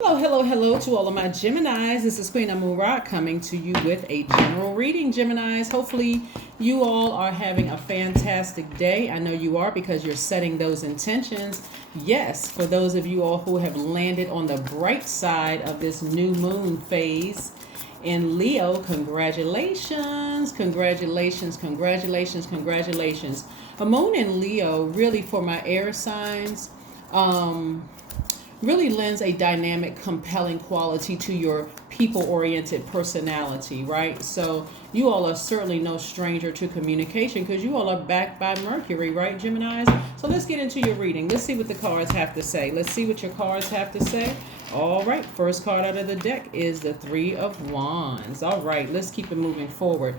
Hello, hello, hello to all of my Geminis. This is Queen Amura coming to you with a general reading, Geminis. Hopefully, you all are having a fantastic day. I know you are because you're setting those intentions. Yes, for those of you all who have landed on the bright side of this new moon phase in Leo, congratulations, congratulations, congratulations, congratulations. A moon in Leo, really for my air signs. Really lends a dynamic, compelling quality to your people oriented personality, right? So, you all are certainly no stranger to communication because you all are backed by Mercury, right, Geminis? So, let's get into your reading. Let's see what the cards have to say. Let's see what your cards have to say. All right, first card out of the deck is the Three of Wands. All right, let's keep it moving forward.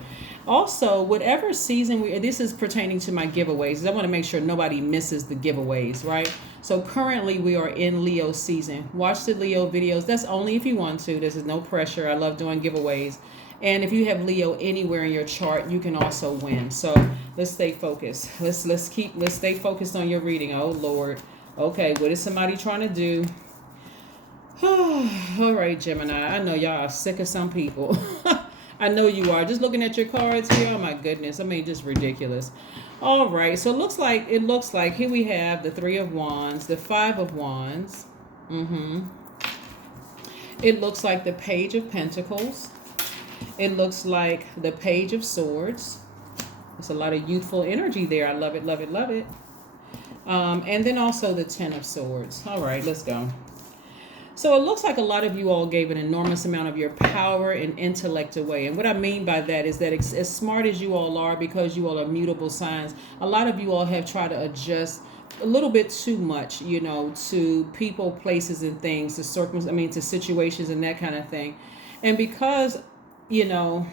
Also, whatever season this is pertaining to my giveaways. I want to make sure nobody misses the giveaways, right? So currently we are in Leo season. Watch the Leo videos. That's only if you want to. This is no pressure. I love doing giveaways. And if you have Leo anywhere in your chart, you can also win. So let's stay focused. Let's stay focused on your reading. Oh Lord. Okay, what is somebody trying to do? All right, Gemini. I know y'all are sick of some people. I know you are. Just looking at your cards here. Oh my goodness. I mean, just ridiculous. All right. So it looks like here we have the Three of Wands, the Five of Wands. It looks like the Page of Pentacles. It looks like the Page of Swords. There's a lot of youthful energy there. I love it, love it, love it. And then also the Ten of Swords. All right, let's go. So it looks like a lot of you all gave an enormous amount of your power and intellect away. And what I mean by that is that as smart as you all are, because you all are mutable signs, a lot of you all have tried to adjust a little bit too much, to people, places, and things, to situations and that kind of thing. And because, you know,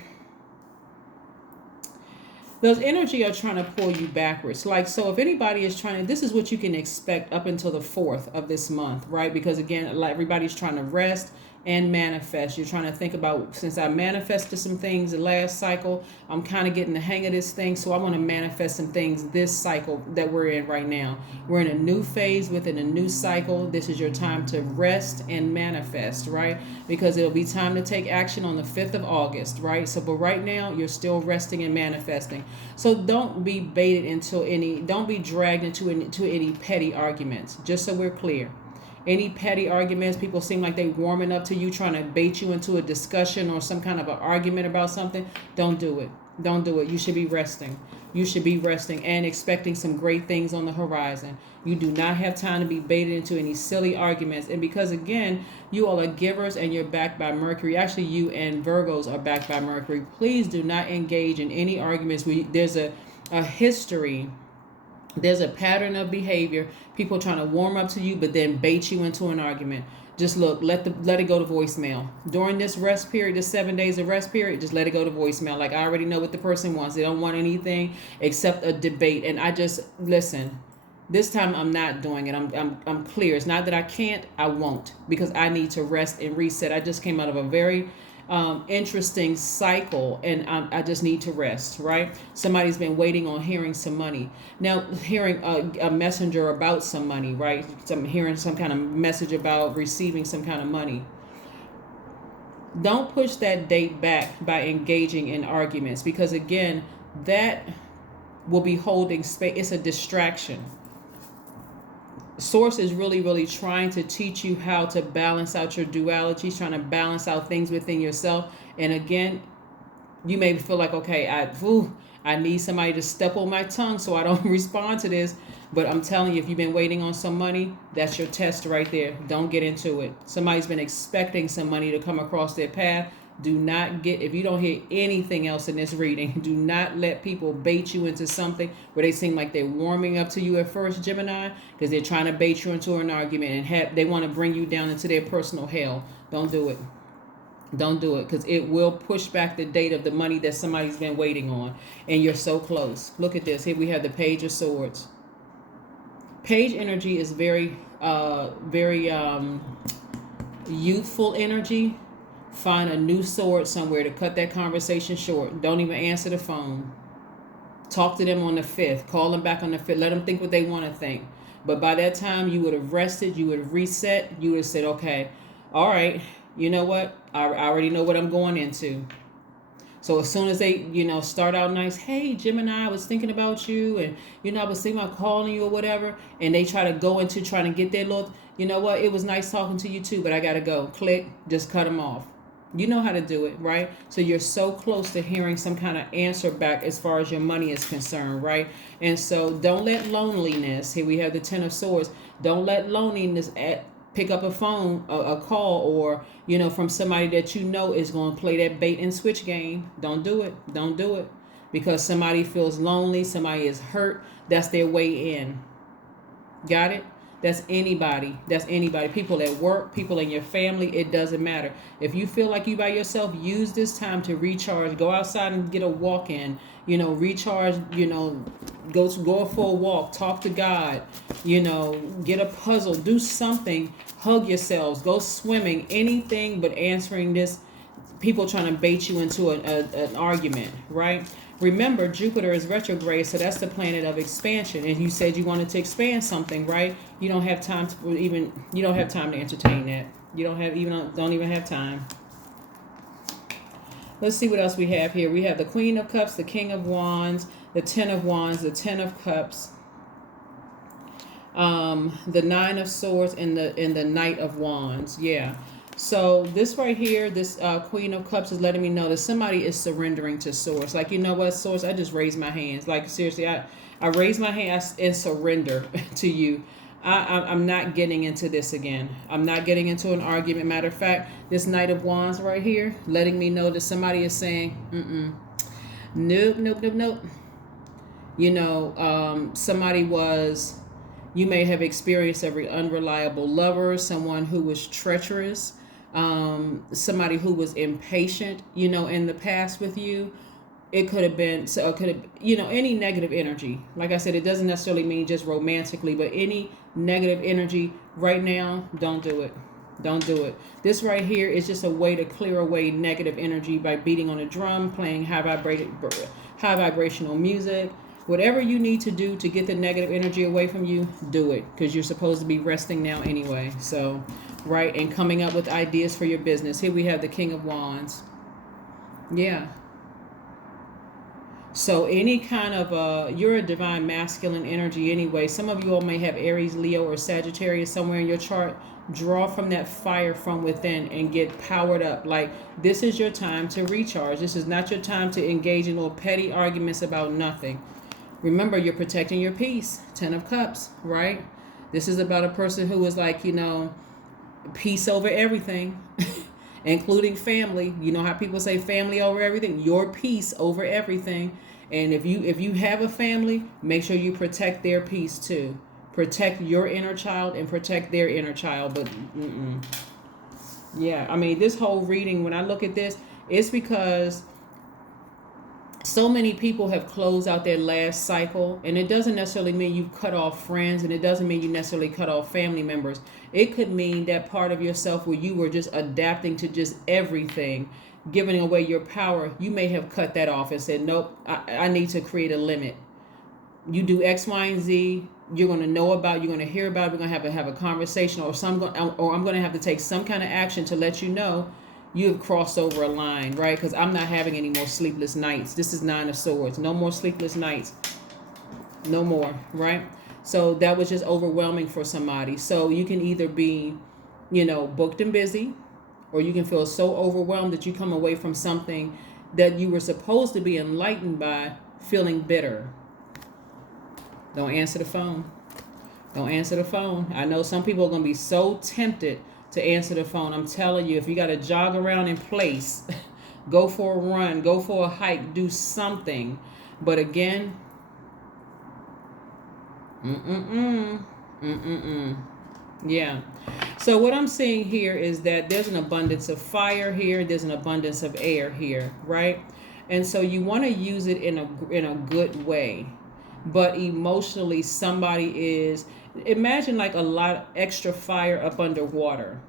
those energy are trying to pull you backwards. Like, so if anybody is trying to, this is what you can expect up until the 4th of this month, right? Because again, like everybody's trying to rest and manifest. You're trying to think about, since I manifested some things the last cycle, I'm kind of getting the hang of this thing. So I want to manifest some things this cycle that we're in right now. We're in a new phase within a new cycle. This is your time to rest and manifest, right? Because it'll be time to take action on the 5th of August, right? So, but right now you're still resting and manifesting. So don't be don't be dragged into any petty arguments, just so we're clear. Any petty arguments, people seem like they warming up to you, trying to bait you into a discussion or some kind of an argument about something. Don't do it. Don't do it. You should be resting. You should be resting and expecting some great things on the horizon. You do not have time to be baited into any silly arguments. And because, again, you all are givers and you're backed by Mercury. Actually, you and Virgos are backed by Mercury. Please do not engage in any arguments where there's a history. There's a pattern of behavior, people trying to warm up to you but then bait you into an argument. Just let it go to voicemail during this rest period, this 7 days of rest period. Just let it go to voicemail. Like, I already know what the person wants. They don't want anything except a debate. And I just listen. This time I'm not doing it. I'm clear. It's not that I can't. I won't, because I need to rest and reset. I just came out of a very interesting cycle, and I just need to rest, right? Somebody's been waiting on hearing some money. Now, hearing a messenger about some money, right? Hearing some kind of message about receiving some kind of money. Don't push that date back by engaging in arguments, because again, that will be holding space. It's a distraction. Source is really, really trying to teach you how to balance out your dualities, trying to balance out things within yourself. And again, you may feel like, okay, I need somebody to step on my tongue so I don't respond to this. But I'm telling you, if you've been waiting on some money, that's your test right there. Don't get into it. Somebody's been expecting some money to come across their path. If you don't hear anything else in this reading, do not let people bait you into something where they seem like they're warming up to you at first, Gemini, because they're trying to bait you into an argument and they want to bring you down into their personal hell. Don't do it. Don't do it, because it will push back the date of the money that somebody's been waiting on, and you're so close. Look at this. Here we have the Page of Swords. Page energy is very youthful energy. Find a new sword somewhere to cut that conversation short. Don't even answer the phone. Talk to them on the 5th. Call them back on the 5th. Let them think what they want to think. But by that time, you would have rested. You would have reset. You would have said, okay, all right, you know what? I already know what I'm going into. So as soon as they, start out nice, hey, Gemini, I was thinking about you, and, I was thinking about calling you or whatever, and they try to go into trying to get their little, you know what, it was nice talking to you too, but I got to go. Click, just cut them off. You know how to do it, right? So you're so close to hearing some kind of answer back as far as your money is concerned, right? And so don't let loneliness, here we have the Ten of Swords, don't let loneliness pick up a phone, a call, or from somebody that you know is going to play that bait and switch game. Don't do it. Don't do it, because somebody feels lonely, somebody is hurt. That's their way in. Got it? That's anybody. That's anybody. People at work, people in your family. It doesn't matter. If you feel like you by yourself, use this time to recharge. Go outside and get a walk in. Recharge. Go for a walk. Talk to God. Get a puzzle. Do something. Hug yourselves. Go swimming. Anything but answering this. People trying to bait you into an argument, right? Remember, Jupiter is retrograde, so that's the planet of expansion. And you said you wanted to expand something, right? You don't have time you don't have time to entertain that. You don't even have time. Let's see what else we have here. We have the Queen of Cups, the King of Wands, the Ten of Wands, the Ten of Cups, the Nine of Swords, and the Knight of Wands. Yeah. So this right here, this Queen of Cups is letting me know that somebody is surrendering to Source. Like, you know what, Source, I just raised my hands. Like, seriously, I raise my hands and surrender to you. I'm not getting into this again. I'm not getting into an argument. Matter of fact, this Knight of Wands right here, letting me know that somebody is saying, nope, nope, nope, nope. Somebody was, you may have experienced a unreliable lover, someone who was treacherous, somebody who was impatient, in the past with you. It could have been, any negative energy. Like I said, it doesn't necessarily mean just romantically, but any negative energy right now, don't do it. Don't do it. This right here is just a way to clear away negative energy by beating on a drum, playing high vibrational music. Whatever you need to do to get the negative energy away from you, do it, because you're supposed to be resting now anyway. So, right, and coming up with ideas for your business. Here we have the King of Wands. Yeah. So any kind of, you're a divine masculine energy anyway. Some of you all may have Aries, Leo, or Sagittarius somewhere in your chart. Draw from that fire from within and get powered up. Like, this is your time to recharge. This is not your time to engage in little petty arguments about nothing. Remember, you're protecting your peace. Ten of Cups, right? This is about a person who is like, peace over everything, including family. You know how people say family over everything? Your peace over everything. And if you have a family, make sure you protect their peace too. Protect your inner child and protect their inner child. But yeah, I mean, this whole reading, when I look at this, it's because so many people have closed out their last cycle, and it doesn't necessarily mean you cut off friends, and it doesn't mean you necessarily cut off family members. It could mean that part of yourself where you were just adapting to just everything, giving away your power. You may have cut that off and said, nope, I need to create a limit. You do X, Y, and Z. You're going to know about, you're going to hear about, we're going to have a conversation, or I'm going to have to take some kind of action to let you know you have crossed over a line, right? Because I'm not having any more sleepless nights. This is Nine of Swords. No more sleepless nights. No more, right? So that was just overwhelming for somebody. So you can either be, booked and busy, or you can feel so overwhelmed that you come away from something that you were supposed to be enlightened by feeling bitter. Don't answer the phone. Don't answer the phone. I know some people are going to be so tempted to answer the phone. I'm telling you, if you got to jog around in place, go for a run, go for a hike, do something. But again, yeah. So what I'm seeing here is that there's an abundance of fire here. There's an abundance of air here, right? And so you want to use it in a good way. But emotionally, somebody is, imagine like a lot of extra fire up underwater,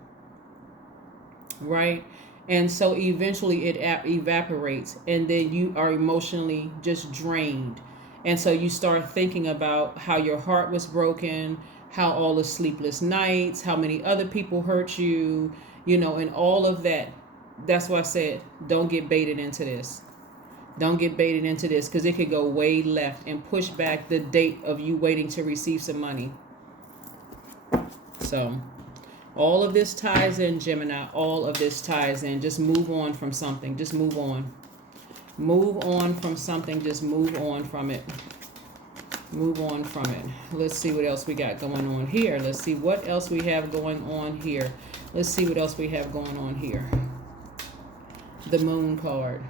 right? And so eventually it evaporates, and then you are emotionally just drained. And so you start thinking about how your heart was broken, how all the sleepless nights, how many other people hurt you, and all of that. That's why I said, don't get baited into this. Don't get baited into this, because it could go way left and push back the date of you waiting to receive some money. So all of this ties in, Gemini. All of this ties in. Just move on from something. Just move on. Move on from something. Just move on from it. Move on from it. Let's see what else we got going on here. Let's see what else we have going on here. Let's see what else we have going on here. The Moon card.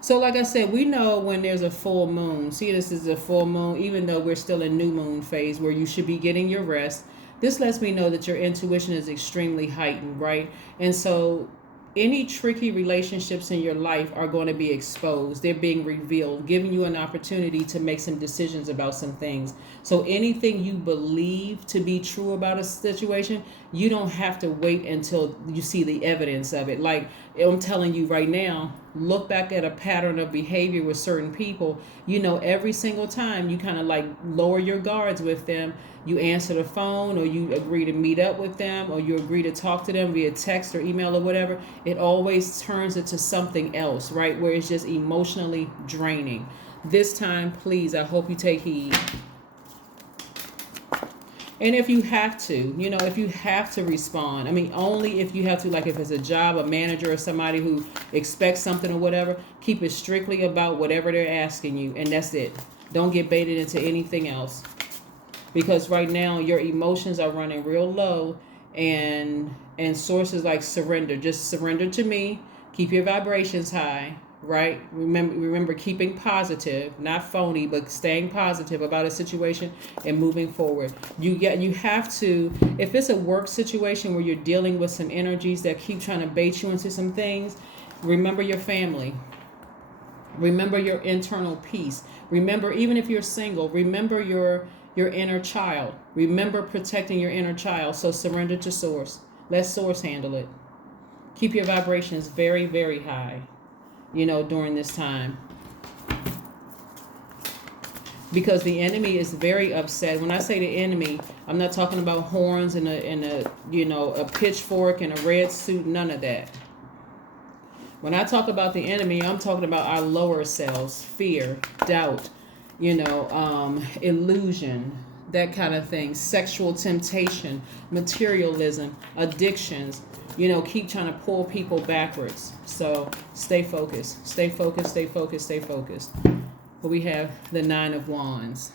So like I said, we know when there's a full moon. See, this is a full moon, even though we're still in new moon phase where you should be getting your rest. This lets me know that your intuition is extremely heightened, right? And so any tricky relationships in your life are going to be exposed. They're being revealed, giving you an opportunity to make some decisions about some things. So anything you believe to be true about a situation, you don't have to wait until you see the evidence of it. Like I'm telling you right now, look back at a pattern of behavior with certain people. Every single time you kind of like lower your guards with them, you answer the phone, or you agree to meet up with them, or you agree to talk to them via text or email or whatever, it always turns into something else, right? Where it's just emotionally draining. This time, please, I hope you take heed. And if you have to, if you have to respond, only if you have to, like if it's a job, a manager, or somebody who expects something or whatever, keep it strictly about whatever they're asking you, and that's it. Don't get baited into anything else. Because right now your emotions are running real low, and sources like surrender. Just surrender to me. Keep your vibrations high, right? Remember keeping positive, not phony, but staying positive about a situation and moving forward. You have to, if it's a work situation where you're dealing with some energies that keep trying to bait you into some things, remember your family. Remember your internal peace. Remember, even if you're single, remember your inner child. Remember protecting your inner child. So surrender to source. Let source handle it. Keep your vibrations very, very high, during this time. Because the enemy is very upset. When I say the enemy, I'm not talking about horns and a pitchfork and a red suit, none of that. When I talk about the enemy, I'm talking about our lower selves, fear, doubt, illusion, that kind of thing, sexual temptation, materialism, addictions, keep trying to pull people backwards. So stay focused, stay focused, stay focused, stay focused. But we have the 9 of Wands.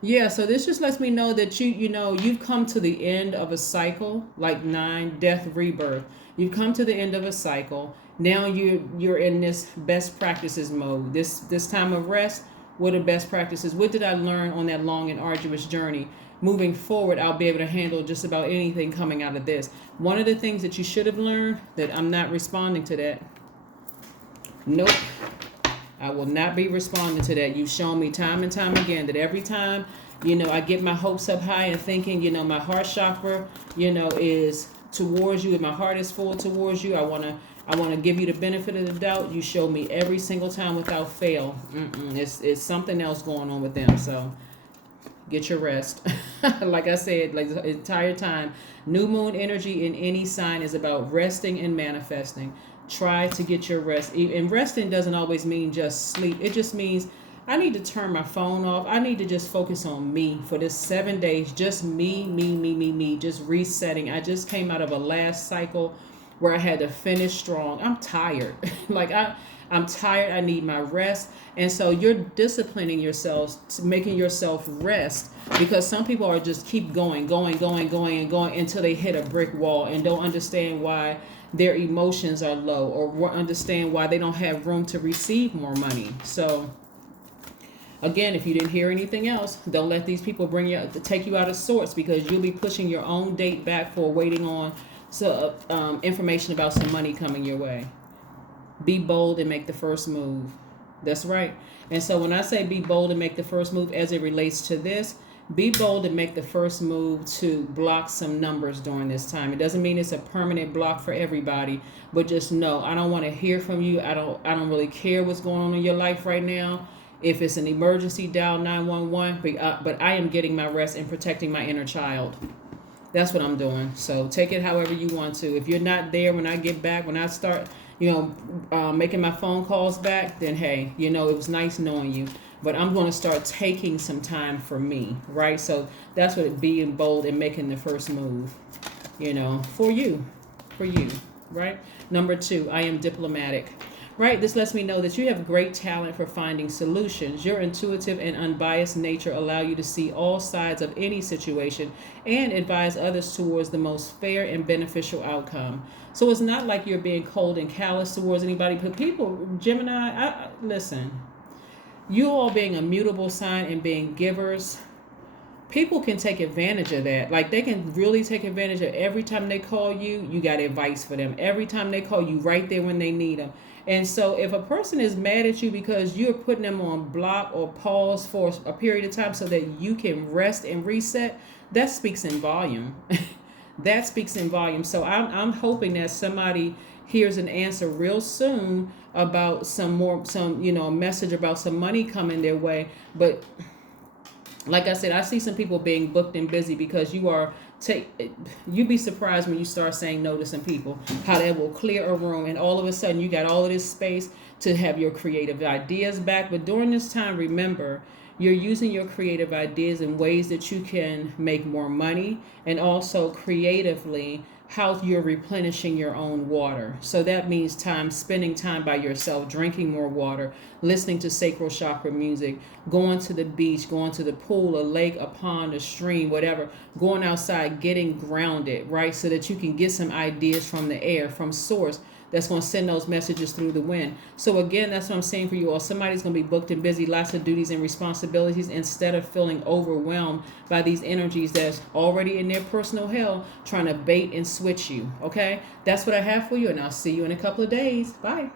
Yeah, so this just lets me know that you've come to the end of a cycle, like 9, death, rebirth. You've come to the end of a cycle. Now you're in this best practices mode. This time of rest, what are best practices? What did I learn on that long and arduous journey? Moving forward, I'll be able to handle just about anything coming out of this. One of the things that you should have learned, that I'm not responding to that. Nope. I will not be responding to that. You've shown me time and time again that every time, I get my hopes up high and thinking, my heart chakra, is towards you, and my heart is full towards you. I want to give you the benefit of the doubt. You show me every single time without fail. It's something else going on with them. So get your rest. Like I said, like the entire time, new moon energy in any sign is about resting and manifesting. Try to get your rest. And resting doesn't always mean just sleep. It just means I need to turn my phone off. I need to just focus on me for this 7 days. Just me, just resetting. I just came out of a last cycle where I had to finish strong. I'm tired. I'm tired. I need my rest. And so you're disciplining yourselves, making yourself rest, because some people are just keep going until they hit a brick wall and don't understand why their emotions are low, or understand why they don't have room to receive more money. So again, if you didn't hear anything else, don't let these people take you out of sorts, because you'll be pushing your own date back for waiting on information about some money coming your way. Be bold and make the first move. That's right. And so when I say be bold and make the first move as it relates to this, be bold and make the first move to block some numbers during this time. It doesn't mean it's a permanent block for everybody, but just know, I don't want to hear from you. I don't really care what's going on in your life right now. If it's an emergency, dial 911, but I am getting my rest and protecting my inner child. That's what I'm doing. So take it however you want to. If you're not there when I get back, when I start, making my phone calls back, then hey, it was nice knowing you. But I'm going to start taking some time for me, right? So that's what it being bold and making the first move, for you, right? Number 2, I am diplomatic. Right, this lets me know that you have great talent for finding solutions. Your intuitive and unbiased nature allow you to see all sides of any situation and advise others towards the most fair and beneficial outcome. So it's not like you're being cold and callous towards anybody. But people, Gemini, listen, you all being a mutable sign and being givers, people can take advantage of that. Like they can really take advantage of every time they call you, you got advice for them. Every time they call you, right there when they need them. And so if a person is mad at you because you're putting them on block or pause for a period of time so that you can rest and reset, that speaks in volume. That speaks in volume. So I'm hoping that somebody hears an answer real soon about a message about some money coming their way. But like I said, I see some people being booked and busy because you'd be surprised when you start saying no to some people, how that will clear a room and all of a sudden you got all of this space to have your creative ideas back. But during this time, remember, you're using your creative ideas in ways that you can make more money, and also creatively how you're replenishing your own water. So that means spending time by yourself, drinking more water, listening to sacral chakra music, going to the beach, going to the pool, a lake, a pond, a stream, whatever, going outside, getting grounded, right? So that you can get some ideas from the air, from source, that's going to send those messages through the wind. So again, that's what I'm saying for you all. Somebody's going to be booked and busy, lots of duties and responsibilities, instead of feeling overwhelmed by these energies that's already in their personal hell trying to bait and switch you. Okay, that's what I have for you, and I'll see you in a couple of days. Bye.